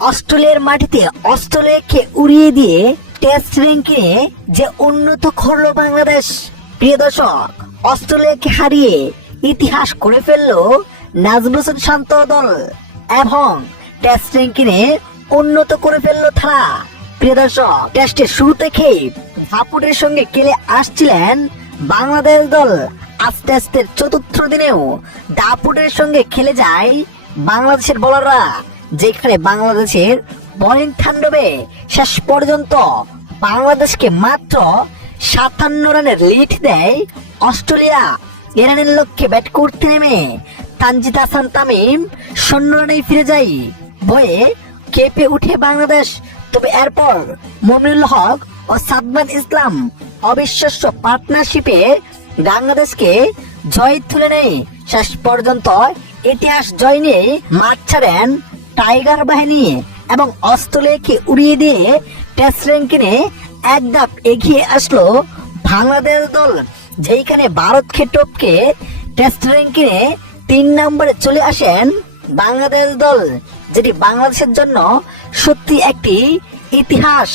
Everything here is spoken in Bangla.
অস্ট্রেলিয়ার মাটিতে অস্ট্রেলিয়াকে উড়িয়ে দিয়ে টেস্ট র্যাঙ্কিংয়ে যে উন্নত করলো বাংলাদেশ। প্রিয় দর্শক, অস্ট্রেলিয়াকে হারিয়ে ইতিহাস করে ফেললো নাজমুল হোসেন শান্ত দল এবং টেস্ট র্যাঙ্কিংয়ে উন্নত করে ফেললো তারা। প্রিয় দর্শক, টেস্টের শুরু থেকেই দাপুটের সঙ্গে খেলে আসছিলেন বাংলাদেশ দল। আজ টেস্টের চতুর্থ দিনেও দাপুটের সঙ্গে খেলে যায় বাংলাদেশের বোলাররা, যেখানে বাংলাদেশের বোলিং তাণ্ডবে শেষ পর্যন্ত বাংলাদেশকে মাত্র 57 রানের লিড দেয় অস্ট্রেলিয়া। এ রানের লক্ষ্যে ব্যাট করতে নেমে তানজিদ হাসান তামিম 0 রানেই ফিরে যায়। বয়ে কেঁপে উঠে বাংলাদেশ। তবে এরপর মুমিনুল হক ও সাদমান ইসলাম অবিশ্বাস্য পার্টনারশিপে বাংলাদেশকে জয় তুলে নেয়। শেষ পর্যন্ত ইতিহাস জয় নিয়ে মাঠ ছাড়েন টাইগার বাহিনী এবং অস্ট্রেলিয়াকে উড়িয়ে দিয়ে টেস্ট র্যাঙ্কিংয়ে এক ধাপ এগিয়ে আসলো বাংলাদেশ দল, যেখানে ভারতকে টপকে টেস্ট র্যাঙ্কিংয়ে 3 নম্বরে চলে আসেন বাংলাদেশ দল, যেটি বাংলাদেশের জন্য সত্যি একটি ইতিহাস।